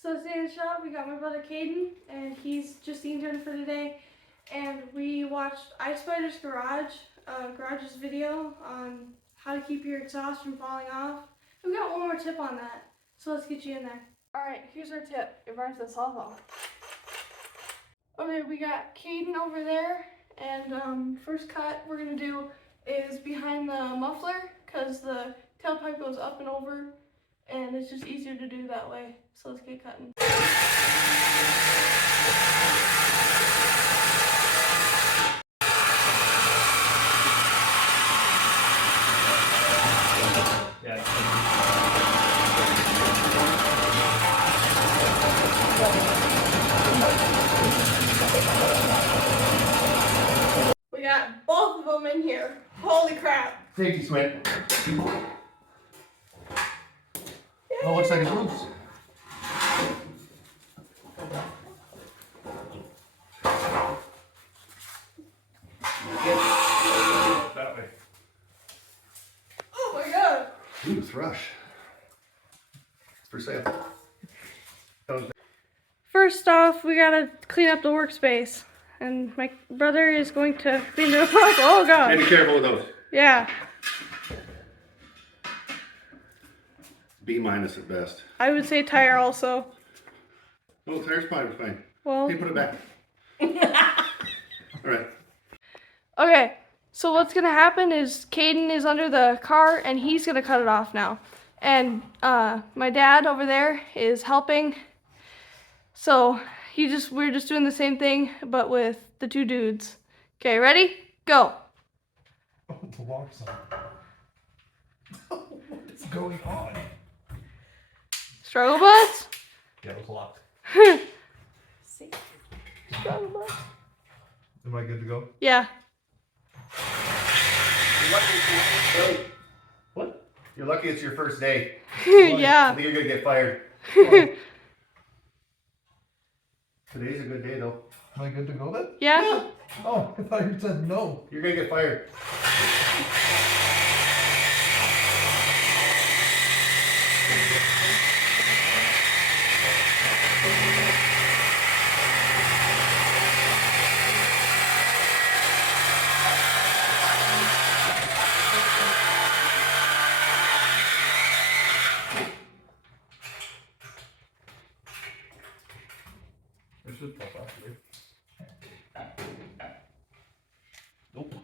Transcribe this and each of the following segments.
So today in the shop, we got my brother Caden, and he's just the intern for today. And we watched iSpider's Garage's video on how to keep your exhaust from falling off. We got one more tip on that, so let's get you in there. All right, here's our tip. It burns the sawzall off. Okay, we got Caden over there, and first cut we're gonna do is behind the muffler, because the tailpipe goes up and over, and it's just easier to do that way. So let's get cutting. We got both of them in here. Holy crap. Safety swing. Oh, looks like it's loose. That way. Oh my god. Ooh, thrush. It's for sale. First off, we gotta clean up the workspace. And my brother is going to clean it up. Oh god. Be careful with those. Yeah. B- at best. I would say tire also. No, tire's probably fine. Well. Hey, put it back. Alright. Okay. So what's gonna happen is Caden is under the car and he's gonna cut it off now. And my dad over there is helping. So we're just doing the same thing, but with the two dudes. Okay, ready? Go. Oh, the locks on. What is going on? Struggle bus? Yeah, it was locked. See. Struggle bus. Am I good to go? Yeah. What? You're lucky it's your first day. I Yeah. think you're gonna get fired. Today's a good day though. Am I good to go then? Yeah. Oh, I thought you said no. You're gonna get fired. It should pop off here. Nope.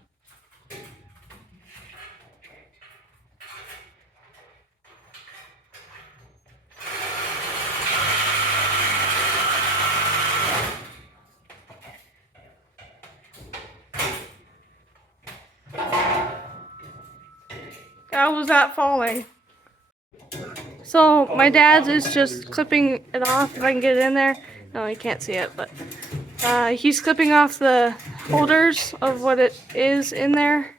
How was that falling? So my dad's is just clipping it off. If I can get it in there. No, you can't see it, but he's clipping off the holders of what it is in there,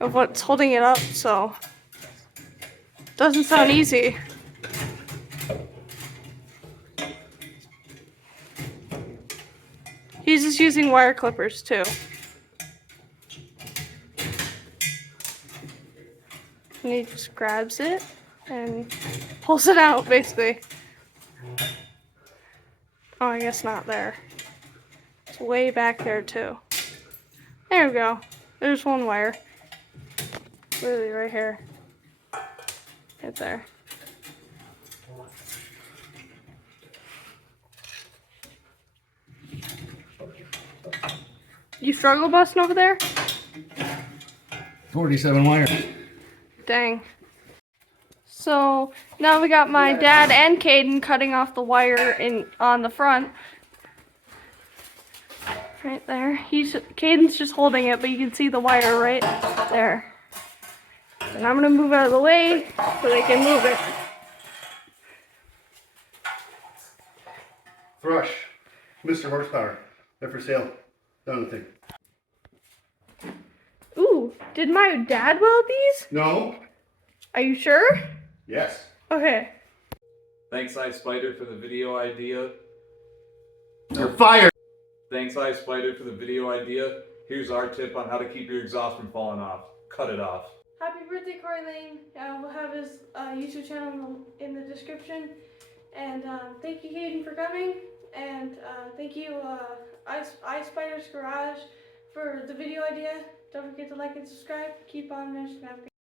of what's holding it up. So doesn't sound easy. He's just using wire clippers too. And he just grabs it and pulls it out, basically. Oh, I guess not there. It's way back there, too. There we go. There's one wire. Literally right here. Right there. You struggle busting over there? 47 wires. Dang. So now we got my dad and Caden cutting off the wire on the front. Right there. Caden's just holding it, but you can see the wire right there. And I'm gonna move out of the way so they can move it. Thrush. Mr. Horsepower. They're for sale. Done with it. Ooh, did my dad weld these? No. Are you sure? Yes. Okay. Thanks iSpider for the video idea. You're fired. Thanks iSpider for the video idea. Here's our tip on how to keep your exhaust from falling off. Cut it off. Happy birthday, Corey Lane. We'll have his YouTube channel in the description. And thank you, Caden, for coming. And thank you, Ice Spiders Garage, for the video idea. Don't forget to like and subscribe. Keep on mentioning.